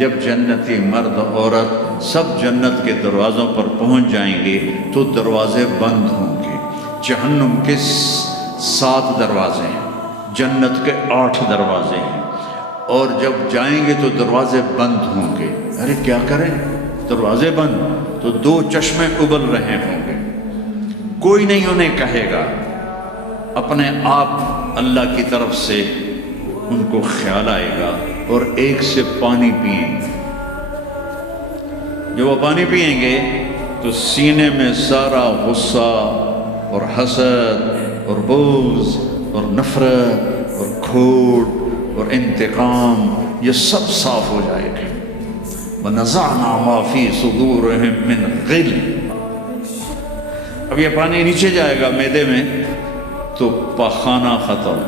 جب جنتی مرد عورت سب جنت کے دروازوں پر پہنچ جائیں گے تو دروازے بند ہوں گے۔ جہنم کے 7 دروازے ہیں، جنت کے 8 دروازے ہیں، اور جب جائیں گے تو دروازے بند ہوں گے۔ ارے کیا کریں، دروازے بند تو 2 چشمے ابل رہے ہوں گے، کوئی نہیں انہیں کہے گا، اپنے آپ اللہ کی طرف سے ان کو خیال آئے گا اور ایک سے پانی پئیں گے۔ جب وہ پانی پئیں گے تو سینے میں سارا غصہ اور حسد اور بغض اور نفرت اور کھوٹ اور انتقام یہ سب صاف ہو جائے گا۔ وَنَزَعْنَا مَا فِي صُدُورِهِم مِّن غِلٍّ۔ اب یہ پانی نیچے جائے گا معدے میں تو پاخانہ ختم،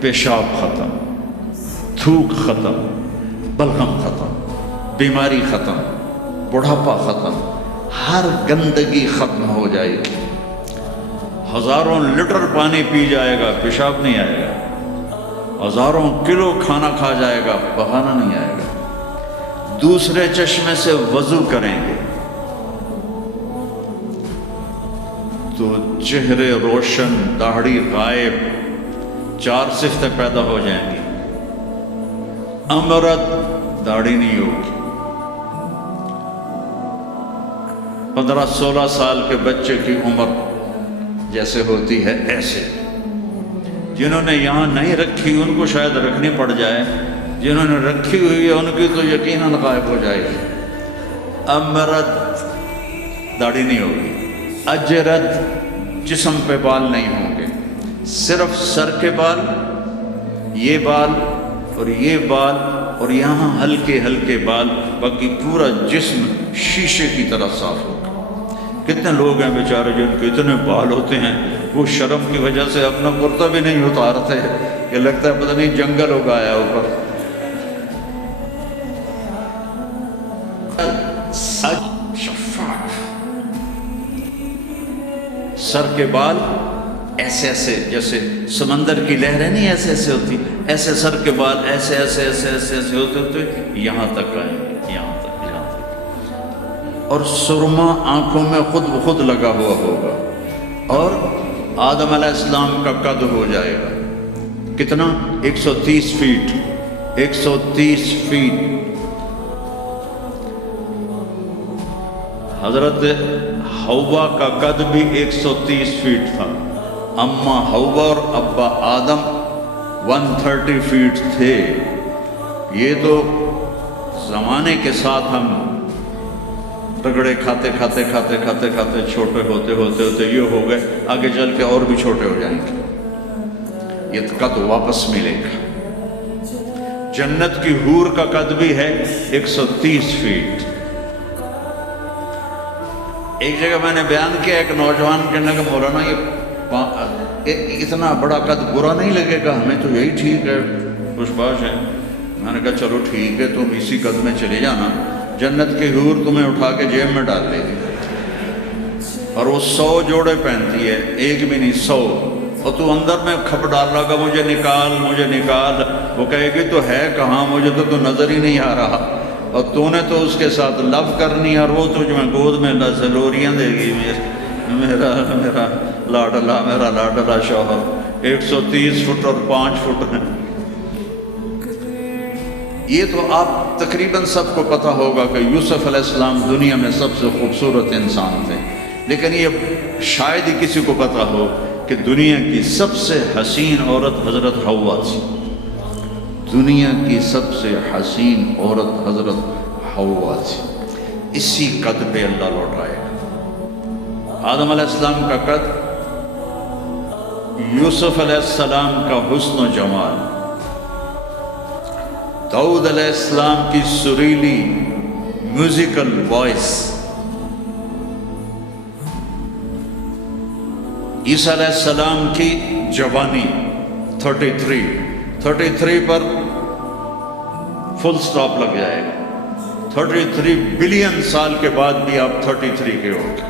پیشاب ختم، تھوک ختم، بلغم ختم، بیماری ختم، بڑھاپا ختم، ہر گندگی ختم ہو جائے گی۔ ہزاروں لیٹر پانی پی جائے گا، پیشاب نہیں آئے گا، ہزاروں کلو کھانا کھا جائے گا، پخانا نہیں آئے گا۔ دوسرے چشمے سے وضو کریں گے تو چہرے روشن، داڑھی غائب، 4 صفتیں پیدا ہو جائیں گی۔ امرت، داڑھی نہیں ہوگی۔ 15-16 سال کے بچے کی عمر جیسے ہوتی ہے ایسے، جنہوں نے یہاں نہیں رکھی ان کو شاید رکھنی پڑ جائے، جنہوں نے رکھی ہوئی ہے ان کی تو یقیناً غائب ہو جائے گی۔ امرت، داڑھی نہیں ہوگی۔ اجرت، جسم پہ بال نہیں ہوں گے، صرف سر کے بال، یہ بال اور یہ بال اور یہاں ہلکے ہلکے بال، باقی پورا جسم شیشے کی طرح صاف ہوگا۔ کتنے لوگ ہیں بیچارے جن کے اتنے بال ہوتے ہیں وہ شرم کی وجہ سے اپنا کرتا بھی نہیں اتارتے، کہ لگتا ہے پتہ نہیں جنگل اگایا اوپر۔ سر کے بال ایسے ایسے، جیسے سمندر کی لہریں نہیں ایسے ایسے ہوتی، ایسے سر کے بال ایسے ایسے ایسے ایسے ایسے ہوتے ہوتے یہاں تک آئیں گے، یہاں تک۔ اور سرما آنکھوں میں خود بخود لگا ہوا ہوگا، اور آدم علیہ السلام کا قد ہو جائے گا کتنا؟ 130 فیٹ، 130 فیٹ۔ حضرت حوا کا قد بھی 130 فیٹ تھا، اماں حوا اور ابا آدم 130 فیٹ تھے۔ یہ تو زمانے کے ساتھ ہم رگڑے کھاتے کھاتے کھاتے کھاتے کھاتے چھوٹے ہوتے ہوتے ہوتے یہ ہو گئے، آگے چل کے اور بھی چھوٹے ہو جائیں گے، یہ قد واپس ملے گا۔ جنت کی حور کا قد بھی ہے 130 فیٹ۔ ایک جگہ میں نے بیان کیا، ایک نوجوان کہنے لگا مولانا یہ اتنا بڑا قد برا نہیں لگے گا، ہمیں تو یہی ٹھیک ہے، خوش باش ہے۔ میں نے کہا چلو ٹھیک ہے، تم اسی قد میں چلے جانا، جنت کی حور تمہیں اٹھا کے جیب میں ڈال لے گی، اور وہ 100 جوڑے پہنتی ہے، ایک بھی نہیں 100، اور تو اندر میں کھپ ڈال رہا گا مجھے نکال مجھے نکال، وہ کہے گی تو ہے کہاں، مجھے تو نظر ہی نہیں آ رہا، اور تو نے تو اس کے ساتھ لو کرنی، اور وہ تجھ میں گود میں لوریاں دے گی، میرا لاڈلا شوہر۔ 130 فٹ اور 5 فٹ ہیں۔ یہ تو آپ تقریباً سب کو پتہ ہوگا کہ یوسف علیہ السلام دنیا میں سب سے خوبصورت انسان تھے، لیکن یہ شاید ہی کسی کو پتہ ہو کہ دنیا کی سب سے حسین عورت حضرت حوا تھی۔ دنیا کی سب سے حسین عورت حضرت حوا تھی۔ اسی قد پہ اللہ لوٹائے گا۔ آدم علیہ السلام کا قد، یوسف علیہ السلام کا حسن و جمال، داؤد علیہ السلام کی سریلی میوزیکل وائس، عیسیٰ علیہ السلام کی جوانی 33 پر فل سٹاپ لگ جائے گا۔ 33 بلین سال کے بعد بھی آپ 33 کے ہو گے۔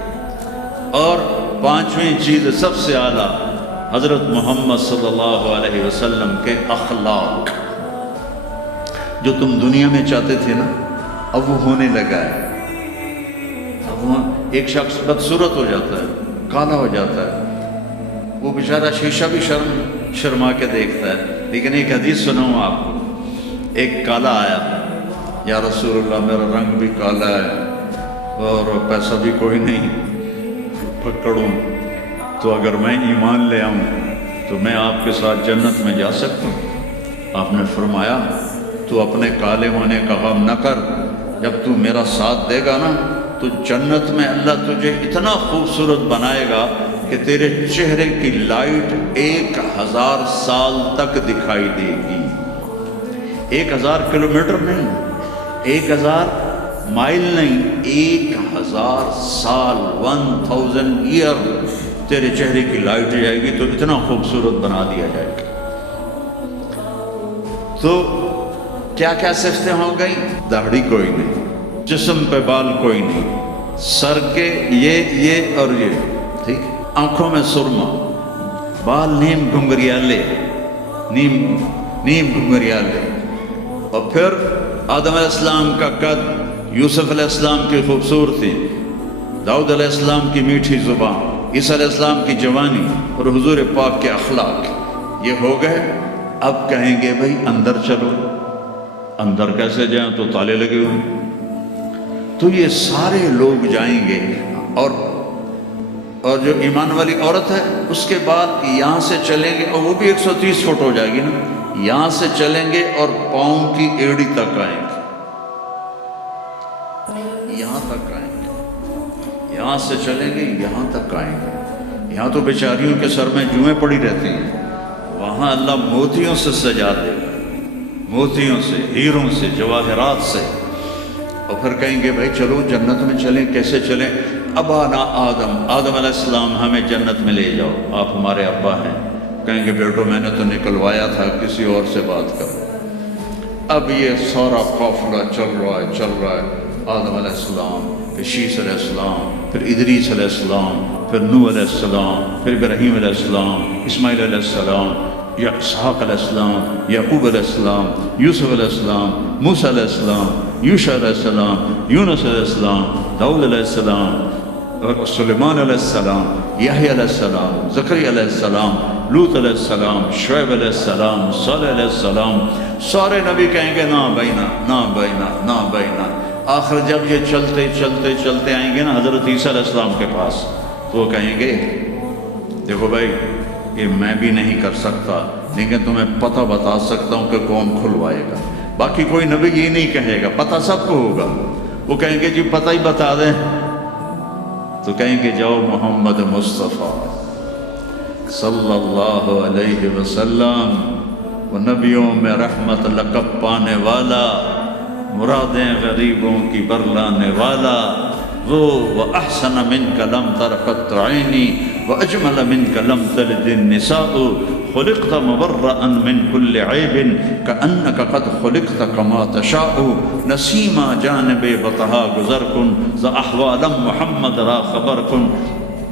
اور 5ویں چیز سب سے اعلیٰ، حضرت محمد صلی اللہ علیہ وسلم کے اخلاق۔ جو تم دنیا میں چاہتے تھے نا اب وہ ہونے لگا ہے. اب وہاں ایک شخص بدصورت ہو جاتا ہے، کالا ہو جاتا ہے، وہ بیچارہ شیشہ بھی شرما کے دیکھتا ہے. لیکن ایک حدیث سناؤں آپ کو. ایک کالا آیا، یا رسول اللہ میرا رنگ بھی کالا ہے اور پیسہ بھی کوئی نہیں پکڑوں، تو اگر میں ایمان لے آؤں تو میں آپ کے ساتھ جنت میں جا سکتا ہوں؟ آپ نے فرمایا تو اپنے کالے ہونے کا غم نہ کر، جب تو میرا ساتھ دے گا نا تو جنت میں اللہ تجھے اتنا خوبصورت بنائے گا کہ تیرے چہرے کی لائٹ 1000 سال تک دکھائی دے گی. 1000 کلومیٹر نہیں، 1000 مائل نہیں، 1000 سال، 1000 ایئر تیرے چہرے کی لائٹ جائے گی تو اتنا خوبصورت بنا دیا جائے گا. تو کیا کیا صفتیں ہو گئی؟ داڑھی کوئی نہیں، جسم پہ بال کوئی نہیں، سر کے یہ اور یہ، ٹھیک، آنکھوں میں سرما، بال نیم گھنگریالے، نیم گھنگریالے. اور پھر آدم علیہ السلام کا قد، یوسف علیہ السلام کی خوبصورتی، داؤد علیہ السلام کی میٹھی زبان، عیسیٰ علیہ السلام کی جوانی اور حضور پاک کے اخلاق، یہ ہو گئے. اب کہیں گے بھائی اندر چلو. اندر کیسے جائیں؟ تو تالے لگے ہوئے. تو یہ سارے لوگ جائیں گے اور جو ایمان والی عورت ہے اس کے بعد یہاں سے چلیں گے اور وہ بھی 130 فٹ ہو جائے گی نا. یہاں سے چلیں گے اور پاؤں کی ایڑی تک آئیں گے، یہاں تک آئیں گے. یہاں سے چلیں گے یہاں تک آئیں گے. یہاں تو بیچاریوں کے سر میں جوئیں پڑی رہتی ہیں، وہاں اللہ موتیوں سے سجا دے گا، موتیوں سے، ہیروں سے، جواہرات سے. اور پھر کہیں گے بھائی چلو جنت میں چلیں. کیسے چلیں؟ ابانا آدم علیہ السلام ہمیں جنت میں لے جاؤ، آپ ہمارے ابا ہیں. کہیں گے بیٹو میں نے تو نکلوایا تھا، کسی اور سے بات کرو. اب یہ سارا قافلہ چل رہا ہے. آدم علیہ السلام، پھر شیس علیہ السلام، پھر ادریس علیہ السلام، پھر نوح علیہ السلام، پھر ابراہیم علیہ السلام، اسماعیل علیہ السلام، یا اسحاق علیہ السلام، یعقوب علیہ السلام، یوسف علیہ السلام، موسیٰ علیہ السلام، یوشع علیہ السلام، یونس علیہ السلام، داؤد علیہ السلام، سلیمان علیہ السلام، یحییٰ علیہ السلام، زکریا علیہ السلام، لوط علیہ السلام، شعیب علیہ السلام، صالح علیہ السلام. سارے نبی کہیں گے نا بینا، نا بینا، نا بینا. آخر جب یہ چلتے چلتے چلتے آئیں گے نا حضرت عیسیٰ علیہ السلام کے پاس، تو وہ کہیں گے دیکھو بھائی یہ میں بھی نہیں کر سکتا، لیکن تمہیں پتہ بتا سکتا ہوں کہ کون کھلوائے گا. باقی کوئی نبی یہ نہیں کہے گا، پتہ سب کو ہوگا. وہ کہیں گے جی پتہ ہی بتا دیں. تو کہیں گے جاؤ محمد مصطفیٰ صلی اللہ علیہ وسلم، وہ نبیوں میں رحمت لقب پانے والا، مرادیں غریبوں کی برلانے والا، وہ وَأَحْسَنَ مِنْكَ لَمْ تَرَ قَطُّ عَيْنِي وَأَجْمَلَ مِنْكَ لَمْ تَلِدِ النِّسَاءُ خُلِقْتَ مُبَرَّأً مِنْ كُلِّ عَيْبٍ كَأَنَّكَ قَدْ خُلِقْتَ كَمَا تَشَاءُ نسیما جانب بطہا گزر کن ز احوالم محمد را خبر کن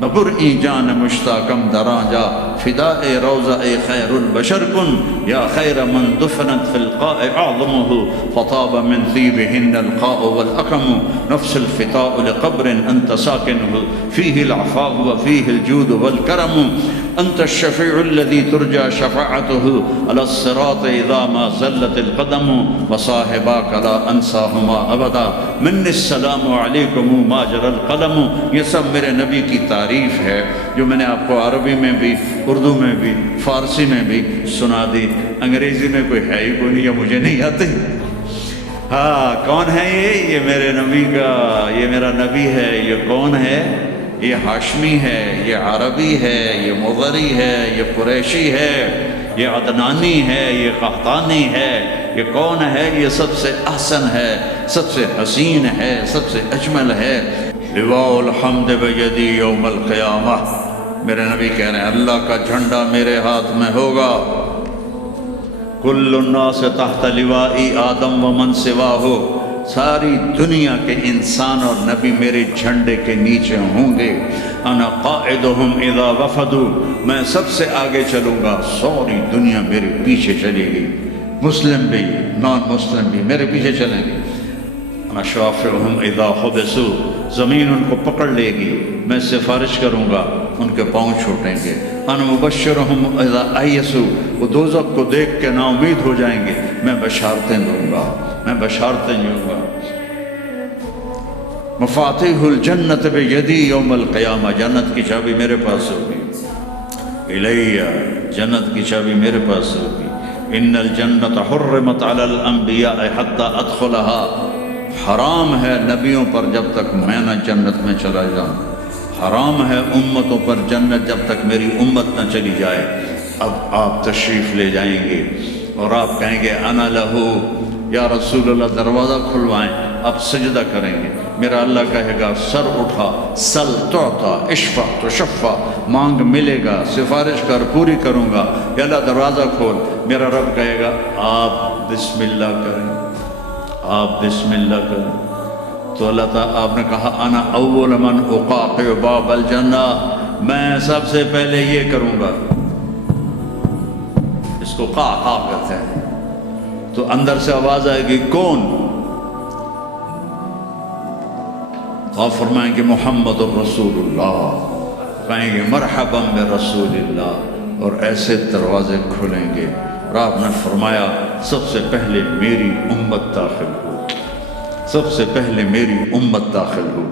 ببرئی جان مشتاقم دراجا فداء روضہ خیر البشر کن یا خیر من دفنت فی القاء اعظمہ فطاب من ثیبہن القاء والاکم نفس الفتاء لقبر انت ساکنہ فیہ العفاء وفیہ الجود والکرم انت الشفیع الذي ترجى شفاعته على الصراط اذا ما زلت القدم وصاحباك لا انساهما ابدا من السلام علیکم ماجر القلم. یہ سب میرے نبی کی تعریف ہے جو میں نے آپ کو عربی میں بھی، اردو میں بھی، فارسی میں بھی سنا دی. انگریزی میں کوئی ہے ہی کوئی نہیں، یا مجھے نہیں آتے. ہاں کون ہے یہ میرے نبی کا، یہ میرا نبی ہے. یہ کون ہے؟ یہ ہاشمی ہے، یہ عربی ہے، یہ مغری ہے، یہ قریشی ہے، یہ عدنانی ہے، یہ قحطانی ہے. یہ کون ہے؟ یہ سب سے احسن ہے، سب سے حسین ہے، سب سے اجمل ہے. لواء الحمد بیدی یوم القیامہ. میرے نبی کہہ رہے ہیں اللہ کا جھنڈا میرے ہاتھ میں ہوگا. کل الناس تحت لوائی آدم ومن سواہ. ساری دنیا کے انسان اور نبی میرے جھنڈے کے نیچے ہوں گے. انا قائدہم اذا وفدوا. میں سب سے آگے چلوں گا، ساری دنیا میرے پیچھے چلے گی. مسلم بھی نان مسلم بھی میرے پیچھے چلیں گے. انا شافعہم اذا حبسوا، زمین ان کو پکڑ لے گی، میں سفارش کروں گا، ان کے پاؤں چھوٹیں گے. انا مبشرہم اذا ایسوا، وہ دوزخ کو دیکھ کے نا امید ہو جائیں گے، میں بشارتیں دوں گا، میں بشارتیں دوں گا. مفاتیح الجنت بیدی یوم القیامہ، جنت کی چابی میرے پاس ہوگی. الیہ، جنت کی چابی میرے پاس ہوگی. ان الجنت حرمت علی الانبیاء حتی ادخلها، حرام ہے نبیوں پر جب تک میں نہ جنت میں چلا جاؤں، حرام ہے امتوں پر جنت جب تک میری امت نہ چلی جائے. اب آپ تشریف لے جائیں گے اور آپ کہیں گے انا لہو، یا رسول اللہ دروازہ کھلوائیں. آپ سجدہ کریں گے، میرا اللہ کہے گا سر اٹھا، سل تعطا، اشفع تشفع، مانگ ملے گا، سفارش کر پوری کروں گا. یا اللہ دروازہ کھول. میرا رب کہے گا آپ بسم اللہ کریں، آپ بسم اللہ کریں. تو اللہ تعالیٰ، آپ نے کہا انا اول من اقاقع باب الجنہ، میں سب سے پہلے یہ کروں گا. اس کو قاقع کہتے ہیں. تو اندر سے آواز آئے گی کون؟ آپ فرمائیں گے محمد الرسول اللہ، کہیں گے مرحبا برسول اللہ، اور ایسے دروازے کھلیں گے. اور آپ نے فرمایا سب سے پہلے میری امت داخل ہو، سب سے پہلے میری امت داخل ہو.